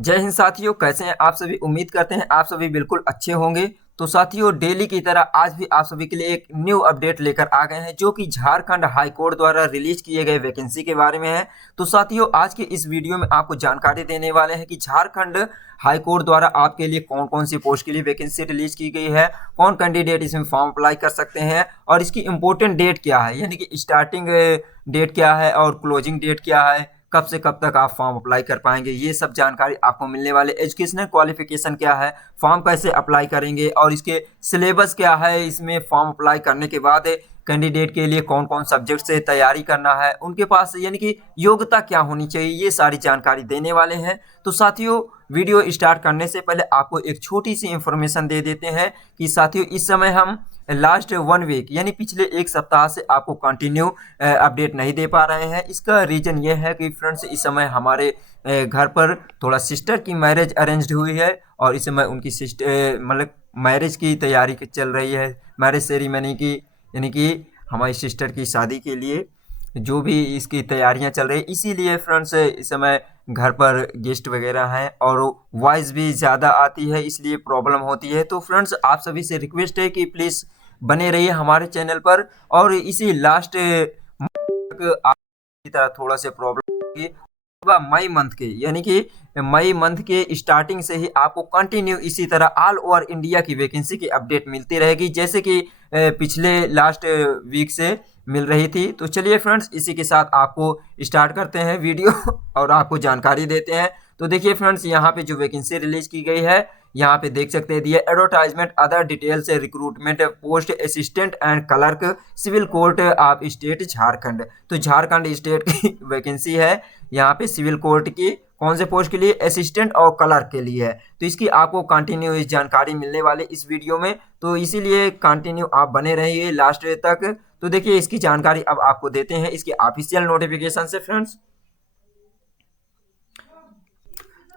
जय हिंद साथियों, कैसे हैं आप सभी। उम्मीद करते हैं आप सभी बिल्कुल अच्छे होंगे। तो साथियों, डेली की तरह आज भी आप सभी के लिए एक न्यू अपडेट लेकर आ गए हैं जो कि झारखंड हाई कोर्ट द्वारा रिलीज किए गए वैकेंसी के बारे में है। तो साथियों, आज के इस वीडियो में आपको जानकारी देने वाले हैं कि झारखंड हाई कोर्ट द्वारा आपके लिए कौन कौन सी पोस्ट के लिए वैकेंसी रिलीज की गई है, कौन कैंडिडेट इसमें फॉर्म अप्लाई कर सकते हैं और इसकी इंपॉर्टेंट डेट क्या है, यानी कि स्टार्टिंग डेट क्या है और क्लोजिंग डेट क्या है, कब से कब तक आप फॉर्म अप्लाई कर पाएंगे, ये सब जानकारी आपको मिलने वाले। एजुकेशनल क्वालिफिकेशन क्या है, फॉर्म कैसे अप्लाई करेंगे और इसके सिलेबस क्या है, इसमें फॉर्म अप्लाई करने के बाद कैंडिडेट के लिए कौन कौन सब्जेक्ट से तैयारी करना है, उनके पास यानी कि योग्यता क्या होनी चाहिए, ये सारी जानकारी देने वाले हैं। तो साथियों, वीडियो स्टार्ट करने से पहले आपको एक छोटी सी इंफॉर्मेशन दे देते हैं कि साथियों, इस समय हम लास्ट 1 वीक यानी पिछले एक सप्ताह से आपको कंटिन्यू अपडेट नहीं दे पा रहे हैं। इसका रीज़न ये है कि फ्रेंड्स, इस समय हमारे घर पर थोड़ा सिस्टर की मैरिज अरेंज्ड हुई है और इस समय उनकी सिस्टर मतलब मैरिज की तैयारी चल रही है, मैरिज सेरेमनी की, यानी कि हमारी सिस्टर की शादी के लिए जो भी इसकी तैयारियां चल रही है। इसीलिए फ्रेंड्स, इस समय घर पर गेस्ट वगैरह हैं और वॉइस भी ज़्यादा आती है, इसलिए प्रॉब्लम होती है। तो फ्रेंड्स, आप सभी से रिक्वेस्ट है कि प्लीज़ बने रहिए हमारे चैनल पर और इसी लास्ट तक आपकी तरह थोड़ा सा प्रॉब्लम होगी होगा मई मंथ के, यानी कि मई मंथ के स्टार्टिंग से ही आपको कंटिन्यू इसी तरह ऑल ओवर इंडिया की वैकेंसी की अपडेट मिलती रहेगी, जैसे कि पिछले लास्ट वीक से मिल रही थी। तो चलिए फ्रेंड्स, इसी के साथ आपको स्टार्ट करते हैं वीडियो और आपको जानकारी देते हैं। तो देखिए फ्रेंड्स, यहाँ पे जो वैकेंसी रिलीज की गई है, यहाँ पे देख सकते हैं, दिए advertisement other details recruitment post assistant and clerk civil court of state Jharkhand. तो झारखंड स्टेट की वैकेंसी है यहाँ पे सिविल कोर्ट की, कौन से पोस्ट के लिए, असिस्टेंट और क्लर्क के लिए है। तो इसकी आपको कंटिन्यू जानकारी मिलने वाली इस वीडियो में, तो इसीलिए कंटिन्यू आप बने रहिए लास्ट तक। तो देखिए, इसकी जानकारी अब आपको देते हैं इसके ऑफिशियल नोटिफिकेशन से फ्रेंड्स।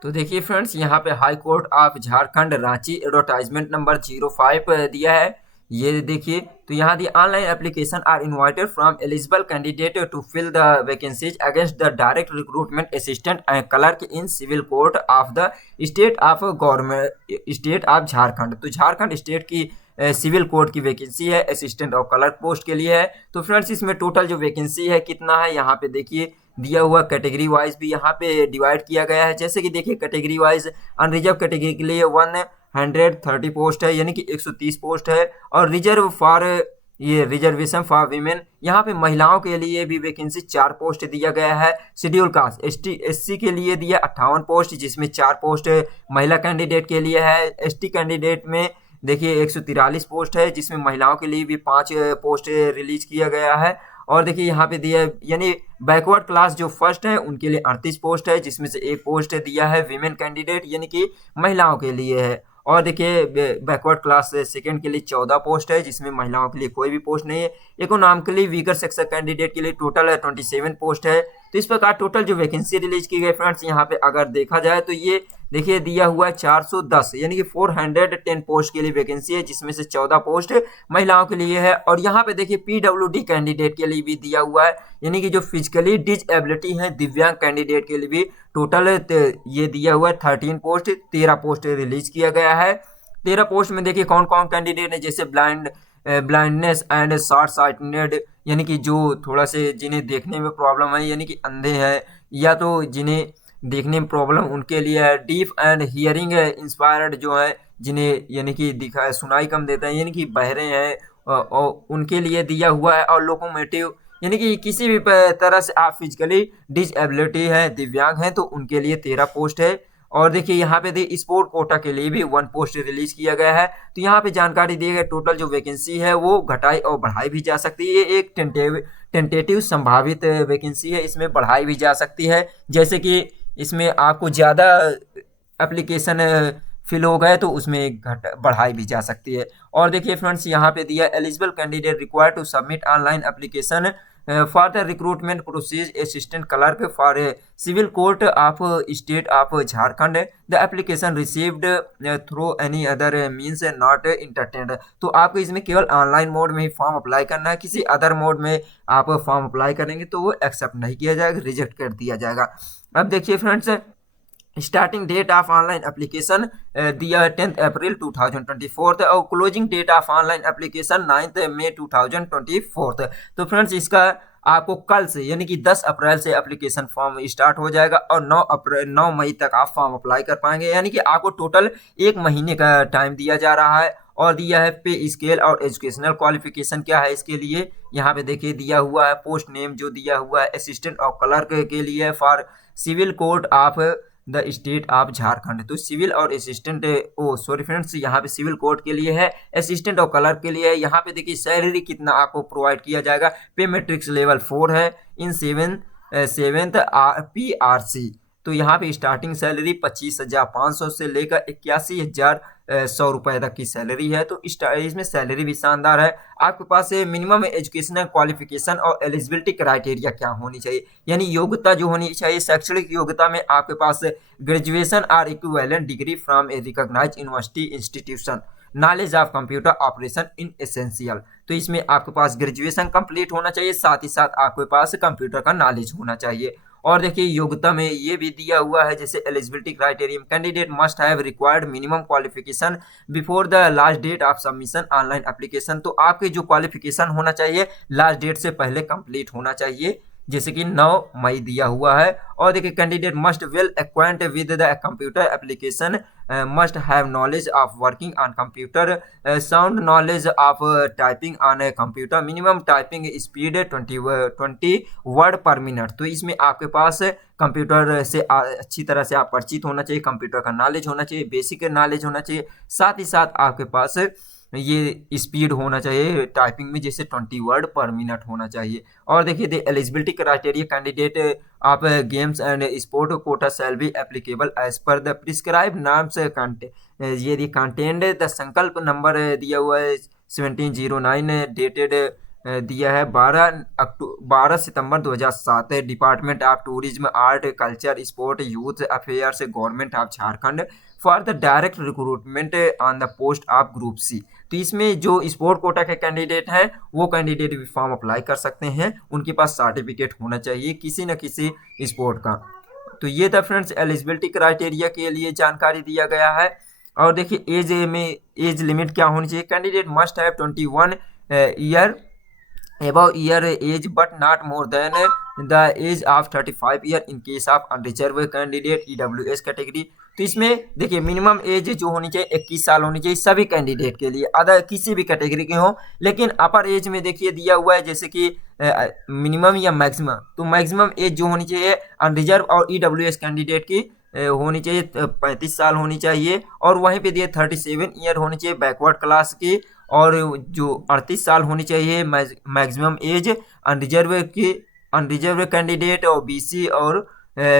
तो देखिए फ्रेंड्स, यहाँ पे high court of Jharkhand Ranchi advertisement number 05 दिया है, ये देखिए। तो यहाँ the online application are invited from eligible candidate to fill the vacancies against the direct recruitment assistant and clerk in civil court of the state of government state of Jharkhand. तो Jharkhand state की civil court की vacancy है, assistant और clerk post के लिए है। तो friends, इसमें टोटल जो वैकेंसी है कितना है, यहाँ पे देखिए दिया हुआ कैटेगरी वाइज भी यहाँ पे डिवाइड किया गया है। जैसे कि देखिए, कैटेगरी वाइज अनरिजर्व कैटेगरी के लिए 130 पोस्ट है, यानी कि 130 पोस्ट है। और रिजर्व फॉर ये रिजर्वेशन फॉर वीमेन, यहाँ पे महिलाओं के लिए भी वैकेंसी 4 पोस्ट दिया गया है। शेड्यूल कास्ट ST के लिए दिया 58 पोस्ट, जिसमें 4 पोस्ट महिला कैंडिडेट के लिए है। ST कैंडिडेट में देखिए 143 पोस्ट है, जिसमें महिलाओं के लिए भी 5 पोस्ट रिलीज किया गया है। और देखिए यहाँ पे दिया यानी बैकवर्ड क्लास जो फर्स्ट है उनके लिए 38 पोस्ट है, जिसमें से 1 पोस्ट दिया है वीमेन कैंडिडेट, यानी कि महिलाओं के लिए है। और देखिए बैकवर्ड क्लास सेकंड के लिए 14 पोस्ट है, जिसमें महिलाओं के लिए कोई भी पोस्ट नहीं है। इकोनॉमिकली वीकर सेक्शन कैंडिडेट के लिए टोटल 27 पोस्ट है। तो इस प्रकार टोटल जो वैकेंसी रिलीज की गई फ्रेंड्स, यहाँ पे अगर देखा जाए तो ये देखिए दिया हुआ है 410, यानी कि 410 पोस्ट के लिए वैकेंसी है, जिसमें से 14 पोस्ट महिलाओं के लिए है। और यहाँ पे देखिए PWD कैंडिडेट के लिए भी दिया हुआ है, यानी कि जो फिजिकली डिसेबिलिटी है, दिव्यांग कैंडिडेट के लिए भी टोटल ये दिया हुआ है 13 पोस्ट, 13 पोस्ट रिलीज किया गया है। 13 पोस्ट में देखिए कौन कौन कैंडिडेट है, जैसे ब्लाइंडनेस एंड शॉर्ट साइटेड, यानी कि जो थोड़ा से जिन्हें देखने में प्रॉब्लम है, यानी कि अंधे हैं या तो जिन्हें देखने में प्रॉब्लम, उनके लिए है। डीफ एंड हियरिंग इंस्पायर्ड जो है, जिन्हें यानी कि दिखा सुनाई कम देता है, यानी कि बहरे हैं, और उनके लिए दिया हुआ है। और लोकोमोटिव, यानी कि किसी भी तरह से आप फिजिकली डिसेबिलिटी है, दिव्यांग हैं, तो उनके लिए 13 पोस्ट है। और देखिए यहाँ पे देखिए स्पोर्ट कोटा के लिए भी 1 पोस्ट रिलीज किया गया है। तो यहाँ पे जानकारी दी गई, टोटल जो वैकेंसी है वो घटाई और बढ़ाई भी जा सकती है। ये एक टेंटेटिव संभावित वैकेंसी है, इसमें बढ़ाई भी जा सकती है। जैसे कि इसमें आपको ज़्यादा एप्लीकेशन फिल हो गए तो उसमें घट बढ़ाई भी जा सकती है। और देखिए फ्रेंड्स, यहाँ पे दिया eligible candidate required to submit online application for the recruitment process assistant clerk for civil court of state of Jharkhand. The application received through any other means not entertained. तो आपको इसमें केवल ऑनलाइन मोड में ही form apply करना है, किसी other mode में आप फॉर्म अप्लाई करेंगे तो वो एक्सेप्ट नहीं किया जाएगा, रिजेक्ट कर दिया जाएगा। अब देखिए friends, starting date of online application दिया 10 अप्रैल 2024 और closing date of online application 9 May 2024। तो फ्रेंड्स इसका आपको कल से यानी कि 10 अप्रैल से एप्लीकेशन फॉर्म स्टार्ट हो जाएगा और 9 मई तक आप फॉर्म अप्लाई कर पाएंगे, यानी कि आपको टोटल 1 महीने का टाइम दिया जा रहा है। और दिया है पे स्केल और एजुकेशनल क्वालिफिकेशन क्या है इसके लिए, यहाँ पे देखिए दिया हुआ है। पोस्ट नेम जो दिया हुआ है असिस्टेंट और क्लर्क के लिए for civil code of the state of Jharkhand. तो सिविल और असिस्टेंट, ओ सॉरी फ्रेंड्स, यहाँ पे सिविल कोड के लिए है, असिस्टेंट और क्लर्क के लिए है। यहाँ पे देखिए सैलरी कितना आपको प्रोवाइड किया जाएगा। पे मैट्रिक्स लेवल 4 है इन सेवेंथ PRC। तो यहाँ पे स्टार्टिंग सैलरी 25,500 से लेकर 81,100 रुपए तक की सैलरी है। तो इसमें सैलरी भी शानदार है। आपके पास मिनिमम एजुकेशनल क्वालिफिकेशन और एलिजिबिलिटी क्राइटेरिया क्या होनी चाहिए, यानी योग्यता जो होनी चाहिए, शैक्षणिक योग्यता में आपके पास ग्रेजुएशन और equivalent degree from a recognised university institution, knowledge of computer operation in essential. तो इसमें आपके पास ग्रेजुएशन कंप्लीट होना चाहिए, साथ ही साथ आपके पास कंप्यूटर का नॉलेज होना चाहिए। और देखिए योग्यता में ये भी दिया हुआ है, जैसे eligibility criteria, candidate must have required minimum qualification before the last date of submission online application. तो आपके जो क्वालिफिकेशन होना चाहिए लास्ट डेट से पहले कंप्लीट होना चाहिए, जैसे कि 9 मई दिया हुआ है। और देखिए candidate must well acquaint with the computer application, must have knowledge of working on computer, sound knowledge of typing on computer, minimum typing speed 20 word per minute. तो इसमें आपके पास कंप्यूटर से अच्छी तरह से आप परिचित होना चाहिए, कंप्यूटर का नॉलेज होना चाहिए, बेसिक नॉलेज होना चाहिए, साथ ही साथ आपके पास ये स्पीड होना चाहिए टाइपिंग में, जैसे 20 वर्ड पर मिनट होना चाहिए। और देखिए द एलिजिबिलिटी क्राइटेरिया, कैंडिडेट आप games and sport quota shall be applicable as per the prescribe norms ये कंटेंट द संकल्प नंबर दिया हुआ है 1709 डेटेड दिया है 12 सितंबर 2007। Department of tourism art culture sport youth affairs government of Jharkhand for the direct recruitment on the post of group C. तो इसमें जो स्पोर्ट कोटा के कैंडिडेट हैं वो कैंडिडेट भी फॉर्म अप्लाई कर सकते हैं, उनके पास सर्टिफिकेट होना चाहिए किसी न किसी स्पोर्ट का। तो ये था फ्रेंड्स एलिजिबिलिटी क्राइटेरिया के लिए जानकारी दिया गया है। और देखिए एज में एज लिमिट क्या होनी चाहिए, candidate must have 21 year above year age but not more than the age of 35 year in case of unreserved candidate EWS category. तो इसमें देखिए मिनिमम एज जो होनी चाहिए 21 साल होनी चाहिए सभी कैंडिडेट के लिए, अदर किसी भी कैटेगरी के हो। लेकिन अपर एज में देखिए दिया हुआ है जैसे कि मिनिमम या मैक्सिमम, तो मैक्सिमम एज जो होनी चाहिए अनरिजर्व और EWS कैंडिडेट की होनी चाहिए 35 साल होनी चाहिए। और वहीं पे दिए 37 ईयर होनी चाहिए बैकवर्ड क्लास की, और जो 38 साल होनी चाहिए मैक्सिमम एज अनरिजर्व कैंडिडेट और BC और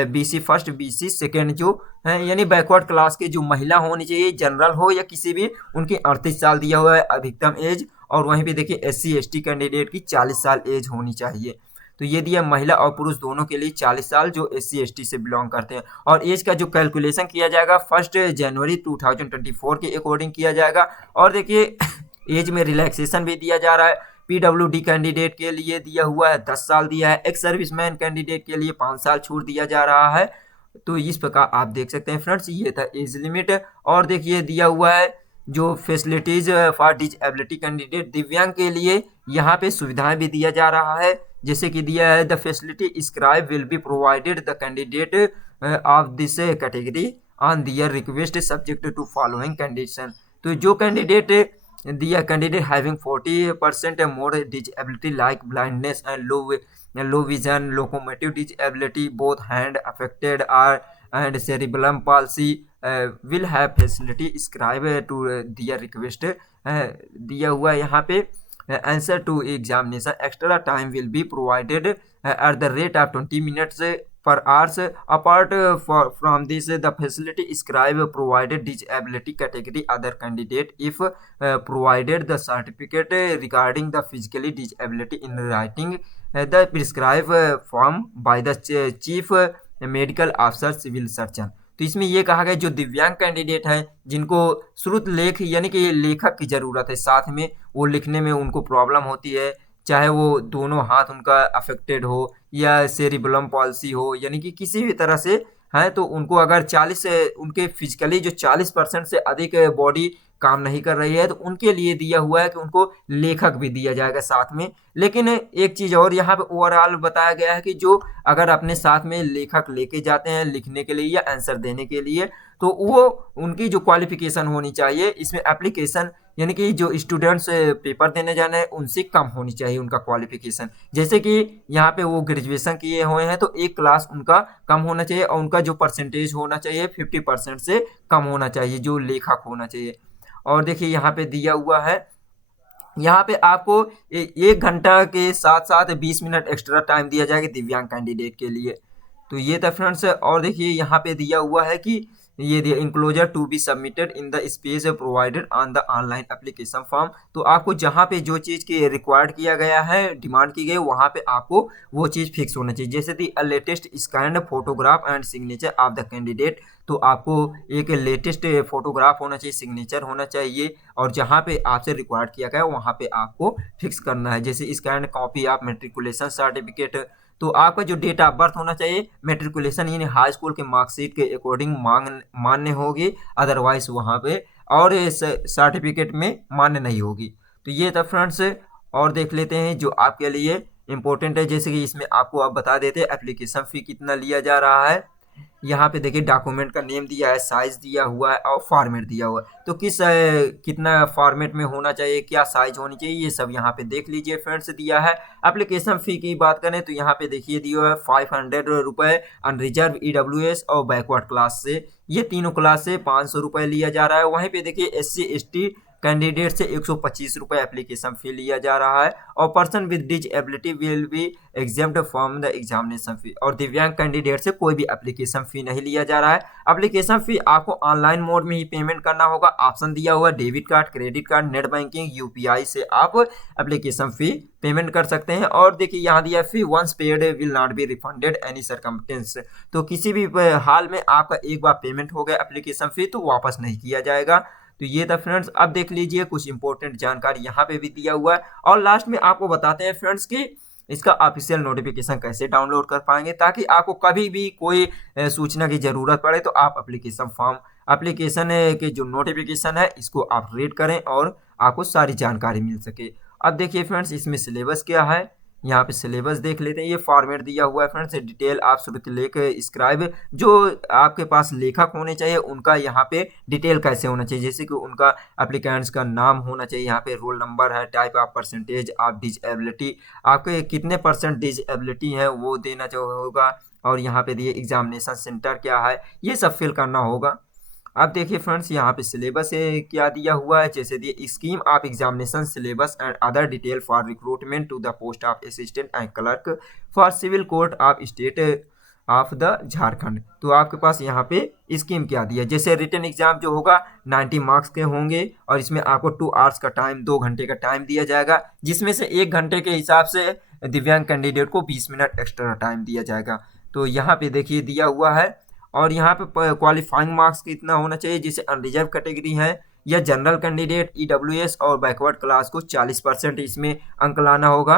BC फर्स्ट BC सेकेंड जो है यानी बैकवर्ड क्लास के जो महिला होनी चाहिए, जनरल हो या किसी भी, उनकी 38 साल दिया हुआ है अधिकतम एज। और वहीं पे देखिए SC ST कैंडिडेट की 40 साल एज होनी चाहिए। तो ये दिया महिला और पुरुष दोनों के लिए 40 साल जो SC ST से बिलोंग करते हैं। और एज का जो कैलकुलेशन किया जाएगा 1 जनवरी 2024 के अकॉर्डिंग किया जाएगा। और देखिए एज में रिलैक्सेशन भी दिया जा रहा है। PWD कैंडिडेट के लिए दिया हुआ है 10 साल दिया है, एक्स सर्विसमैन कैंडिडेट के लिए 5 साल छूट दिया जा रहा है। तो इस प्रकार आप देख सकते हैं फ्रेंड्स, ये था एज लिमिट। और देखिए दिया हुआ है जो फैसिलिटीज फॉर डिसेबिलिटी कैंडिडेट, दिव्यांग के लिए यहाँ पे सुविधाएं भी दिया जा रहा है, जैसे कि दिया है the facility scribe will be provided the candidate of this category on their request subject to following condition. तो जो कैंडिडेट दिया candidate having 40% more disability like blindness and low vision, locomotive disability, both hand affected are and cerebral palsy will have facility scribe to their request दिया हुआ है यहाँ पे। Answer to examination extra time will be provided at the rate of 20 minutes per hours. Apart from this, the facility scribe provided disability category other candidate if provided the certificate regarding the physically disability in writing the prescribed form by the chief medical officer civil surgeon. तो इसमें ये कहा गया जो दिव्यांग candidate हैं जिनको श्रुत लेख यानी कि लेखक की ज़रूरत है, साथ में वो लिखने में उनको प्रॉब्लम होती है, चाहे वो दोनों हाथ उनका अफेक्टेड हो या सेरिबलम पॉलिसी हो, यानी कि किसी भी तरह से हैं तो उनको अगर 40 उनके फिजिकली जो 40% से अधिक बॉडी काम नहीं कर रही है तो उनके लिए दिया हुआ है कि उनको लेखक भी दिया जाएगा साथ में। लेकिन एक चीज़ और यहाँ पे ओवरऑल बताया गया है कि जो अगर अपने साथ में लेखक लेके जाते हैं लिखने के लिए या आंसर देने के लिए तो वो उनकी जो क्वालिफिकेशन होनी चाहिए इसमें एप्लीकेशन यानी कि जो स्टूडेंट्स पेपर देने जाना है उनसे कम होनी चाहिए उनका क्वालिफिकेशन। जैसे कि यहाँ पे वो ग्रेजुएशन किए हुए हैं तो एक क्लास उनका कम होना चाहिए और उनका जो परसेंटेज होना चाहिए 50% से कम होना चाहिए जो लेखक होना चाहिए। और देखिए यहाँ पे दिया हुआ है, यहाँ पे आपको 1 घंटा के साथ साथ 20 मिनट एक्स्ट्रा टाइम दिया जाएगा दिव्यांग कैंडिडेट के लिए। तो ये था फ्रेंड्स। और देखिए यहाँ पे दिया हुआ है कि ये दिया enclosure to be submitted in the space provided on the online application form. तो आपको जहाँ पे जो चीज़ की रिक्वायर्ड किया गया है डिमांड की गई वहाँ पे आपको वो चीज़ फिक्स होना चाहिए। जैसे the latest scanned photograph and signature of the candidate, तो आपको एक लेटेस्ट फोटोग्राफ होना चाहिए, सिग्नेचर होना चाहिए और जहाँ पे आपसे रिक्वायर्ड किया गया वहाँ पे आपको फिक्स करना है। जैसे scan copy of matriculation certificate, तो आपका जो डेट ऑफ बर्थ होना चाहिए मेट्रिकुलेशन यानी हाई स्कूल के मार्कशीट के अकॉर्डिंग मान्य होगी, अदरवाइज वहाँ पे और सर्टिफिकेट में मान्य नहीं होगी। तो ये था फ्रेंड्स। और देख लेते हैं जो आपके लिए इम्पोर्टेंट है, जैसे कि इसमें आपको आप बता देते हैं एप्लीकेशन फ़ी कितना लिया जा रहा है। यहाँ पे देखिए डॉक्यूमेंट का नेम दिया है, साइज दिया हुआ है और फॉर्मेट दिया हुआ है। तो कितना फॉर्मेट में होना चाहिए, क्या साइज होनी चाहिए, ये सब यहाँ पे देख लीजिए फ्रेंड्स दिया है। एप्लीकेशन फ़ी की बात करें तो यहाँ पे देखिए दिया है 500 रुपये अनरिजर्व EWS और बैकवर्ड क्लास से, ये तीनों क्लास से 500 रुपये लिया जा रहा है। वहीं पे देखिए SC ST कैंडिडेट से 125 रुपये एप्लीकेशन फ़ी लिया जा रहा है और person with disability will be examined from the examination फ़ी, और दिव्यांग कैंडिडेट से कोई भी एप्लीकेशन फ़ी नहीं लिया जा रहा है। एप्लीकेशन फ़ी आपको ऑनलाइन मोड में ही पेमेंट करना होगा। ऑप्शन दिया हुआ है debit card, credit card, net banking, UPI से आप एप्लीकेशन फ़ी पेमेंट कर सकते हैं। और देखिए यहाँ दिया fee once paid will not be refunded any circumstance, तो किसी भी हाल में आपका एक बार पेमेंट हो गया एप्लीकेशन फ़ी तो वापस नहीं किया जाएगा। तो ये था फ्रेंड्स। अब देख लीजिए कुछ इंपॉर्टेंट जानकारी यहाँ पे भी दिया हुआ है और लास्ट में आपको बताते हैं फ्रेंड्स कि इसका ऑफिशियल नोटिफिकेशन कैसे डाउनलोड कर पाएंगे, ताकि आपको कभी भी कोई सूचना की ज़रूरत पड़े तो आप एप्लीकेशन के जो नोटिफिकेशन है इसको आप रीड करें और आपको सारी जानकारी मिल सके। अब देखिए फ्रेंड्स इसमें सिलेबस क्या है, यहाँ पे सिलेबस देख लेते हैं। ये फॉर्मेट दिया हुआ है फ्रेंड्स, डिटेल आप श्रुतलेख स्क्राइब, जो आपके पास लेखक होने चाहिए उनका यहाँ पे डिटेल कैसे होना चाहिए, जैसे कि उनका एप्लीकेंट्स का नाम होना चाहिए, यहाँ पे रोल नंबर है, type of percentage of disability, आपके कितने % डिसेबिलिटी है वो देना होगा, और यहाँ पे दिए एग्जामिनेशन सेंटर क्या है ये सब फिल करना होगा। अब देखिए फ्रेंड्स यहाँ पे सिलेबस क्या दिया हुआ है, जैसे दिए scheme of examination syllabus and other detail for recruitment to the post of assistant and clerk for civil court of state of the Jharkhand. तो आपके पास यहाँ पे स्कीम क्या दिया, जैसे रिटन एग्जाम जो होगा 90 मार्क्स के होंगे और इसमें आपको 2 आवर्स का टाइम, 2 घंटे का टाइम दिया जाएगा, जिसमें से 1 घंटे के हिसाब से दिव्यांग कैंडिडेट को 20 मिनट एक्स्ट्रा टाइम दिया जाएगा। तो यहाँ पे देखिए दिया हुआ है। और यहाँ पे क्वालिफाइंग मार्क्स कितना होना चाहिए, जैसे अनरिजर्व कैटेगरी है या जनरल कैंडिडेट EWS और बैकवर्ड क्लास को 40% इसमें अंक लाना होगा,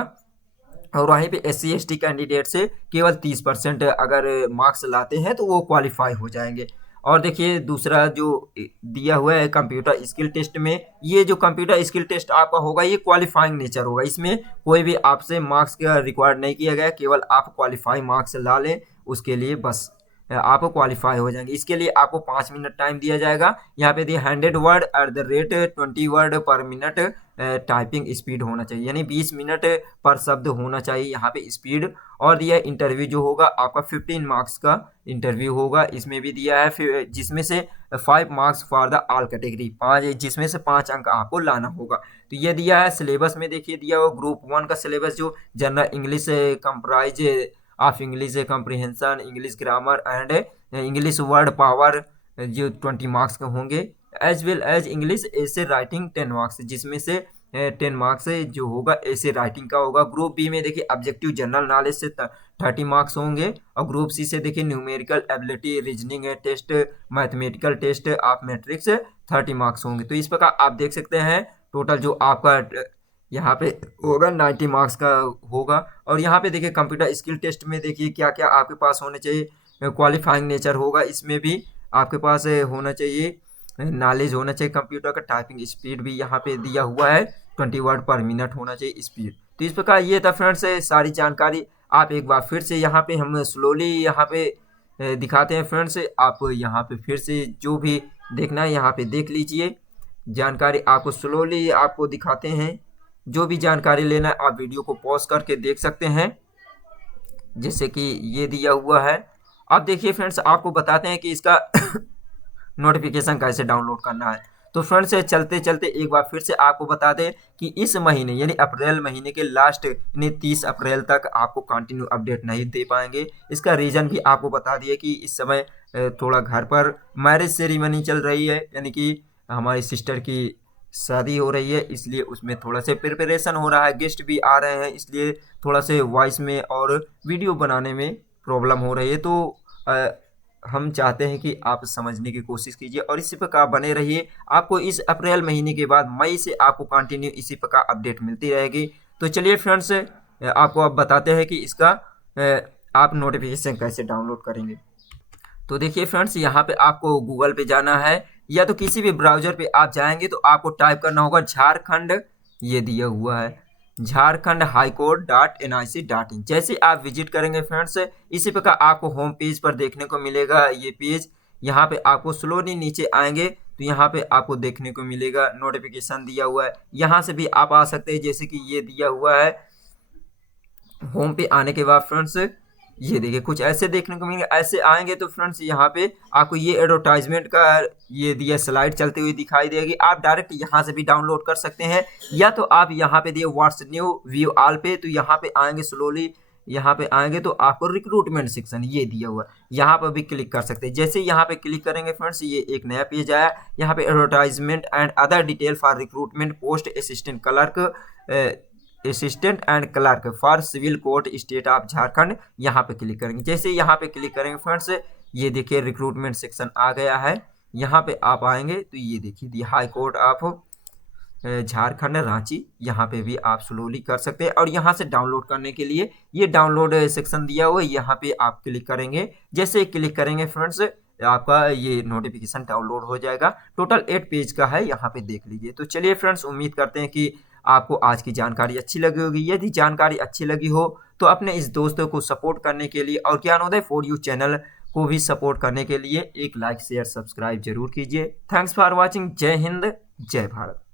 और वहीं पे SC ST कैंडिडेट से केवल 30% अगर मार्क्स लाते हैं तो वो क्वालिफाई हो जाएंगे। और देखिए दूसरा जो दिया हुआ है कंप्यूटर स्किल टेस्ट में, ये जो कंप्यूटर स्किल टेस्ट आपका होगा ये क्वालिफाइंग नेचर होगा, इसमें कोई भी आपसे मार्क्स का रिक्वायर्ड नहीं किया गया, केवल आप क्वालिफाइंग मार्क्स ला लें उसके लिए बस आप क्वालिफाई हो जाएंगे। इसके लिए आपको 5 मिनट टाइम दिया जाएगा। यहाँ पे दिए 100 word at the rate 20 word per minute typing speed होना चाहिए, यानी 20 मिनट पर शब्द होना चाहिए यहाँ पे स्पीड। और दिया इंटरव्यू जो होगा आपका 15 मार्क्स का इंटरव्यू होगा, इसमें भी दिया है जिसमें से 5 marks for the all category, 5 जिसमें से 5 अंक आपको लाना होगा। तो ये दिया है सिलेबस में, देखिए दिया हुआ ग्रुप 1 का सिलेबस जो general English comprise of English comprehension, English grammar and English word power जो 20 मार्क्स के होंगे, एज वेल एज इंग्लिश ऐसे राइटिंग 10 मार्क्स, जिसमें से 10 मार्क्स जो होगा ऐसे राइटिंग का होगा। ग्रुप बी में देखिए ऑब्जेक्टिव जनरल नॉलेज से 30 मार्क्स होंगे, और ग्रुप सी से देखिए numerical ability, reasoning test, mathematical test of matrix 30 marks होंगे। तो इस प्रकार आप देख सकते हैं टोटल जो आपका यहाँ पे होगा 90 मार्क्स का होगा। और यहाँ पे देखिए कंप्यूटर स्किल टेस्ट में देखिए क्या क्या आपके पास होने चाहिए, क्वालिफाइंग नेचर होगा, इसमें भी आपके पास होना चाहिए, नॉलेज होना चाहिए कंप्यूटर का। टाइपिंग स्पीड भी यहाँ पे दिया हुआ है, 20 वर्ड पर मिनट होना चाहिए स्पीड। तो इस प्रकार ये था फ्रेंड्स सारी जानकारी। आप एक बार फिर से यहाँ पे हम स्लोली यहाँ पे दिखाते हैं फ्रेंड्स। आप यहाँ पे फिर से जो भी देखना है यहाँ पे देख लीजिए, जानकारी आपको स्लोली आपको दिखाते हैं। जो भी जानकारी लेना है आप वीडियो को पॉज करके देख सकते हैं, जैसे कि ये दिया हुआ है। अब देखिए फ्रेंड्स, आपको बताते हैं कि इसका नोटिफिकेशन कैसे डाउनलोड करना है। तो फ्रेंड्स चलते चलते एक बार फिर से आपको बता दें कि इस महीने यानी अप्रैल महीने के लास्ट यानी 30 अप्रैल तक आपको कंटिन्यू अपडेट नहीं दे पाएंगे। इसका रीज़न भी आपको बता दिए कि इस समय थोड़ा घर पर मैरिज सेरेमनी चल रही है, यानी कि हमारी सिस्टर की शादी हो रही है, इसलिए उसमें थोड़ा से प्रिपरेशन हो रहा है, गेस्ट भी आ रहे हैं, इसलिए थोड़ा से वॉइस में और वीडियो बनाने में प्रॉब्लम हो रही है। तो हम चाहते हैं कि आप समझने की कोशिश कीजिए और इसी प्रकार बने रहिए। आपको इस अप्रैल महीने के बाद मई से आपको कंटिन्यू इसी प्रकार अपडेट मिलती रहेगी। तो चलिए फ्रेंड्स, आपको अब बताते हैं कि इसका आप नोटिफिकेशन कैसे डाउनलोड करेंगे। तो देखिए फ्रेंड्स, यहाँ पे आपको गूगल पे जाना है या तो किसी भी ब्राउजर पे आप जाएंगे तो आपको टाइप करना होगा झारखंड, ये दिया हुआ है झारखंड HighCourt.nic.in। जैसे आप विजिट करेंगे फ्रेंड्स, इसी प्रकार आपको होम पेज पर देखने को मिलेगा ये पेज। यहाँ पे आपको स्लोली नीचे आएंगे तो यहाँ पे आपको देखने को मिलेगा नोटिफिकेशन दिया हुआ है। यहाँ से भी आप आ सकते हैं, जैसे कि ये दिया हुआ है। होम पे आने के बाद फ्रेंड्स ये देखिए कुछ ऐसे देखने को मिलेगा। ऐसे आएंगे तो फ्रेंड्स यहाँ पे आपको ये एडवर्टाइजमेंट का ये दिया स्लाइड चलती हुई दिखाई देगी। आप डायरेक्ट यहाँ से भी डाउनलोड कर सकते हैं, या तो आप यहाँ पे दिए व्हाट्स न्यू व्यू ऑल पे, तो यहाँ पे आएंगे स्लोली। यहाँ पे आएंगे तो आपको रिक्रूटमेंट सेक्शन ये दिया हुआ है, यहाँ पर भी क्लिक कर सकते हैं। जैसे यहाँ पे क्लिक करेंगे फ्रेंड्स, ये एक नया पेज आया। यहाँ पे advertisement and other detail for recruitment post assistant and clerk for civil court state of Jharkhand, यहाँ पे क्लिक करेंगे। जैसे यहाँ पे क्लिक करेंगे फ्रेंड्स, ये देखिए रिक्रूटमेंट सेक्शन आ गया है। यहाँ पे आप आएंगे तो ये देखिए the high court of Jharkhand Ranchi, यहाँ पे भी आप स्लोली कर सकते हैं। और यहाँ से डाउनलोड करने के लिए ये डाउनलोड सेक्शन दिया हुआ है, यहाँ पे आप क्लिक करेंगे। जैसे क्लिक करेंगे फ्रेंड्स, आपका ये नोटिफिकेशन डाउनलोड हो जाएगा। टोटल 8 पेज का है, यहाँ पे देख लीजिए। तो चलिए फ्रेंड्स, उम्मीद करते हैं कि आपको आज की जानकारी अच्छी लगी होगी। यदि जानकारी अच्छी लगी हो तो अपने इस दोस्तों को सपोर्ट करने के लिए और ज्ञानोदय फॉर यू चैनल को भी सपोर्ट करने के लिए एक लाइक शेयर सब्सक्राइब जरूर कीजिए। Thanks for watching. जय हिंद, जय भारत।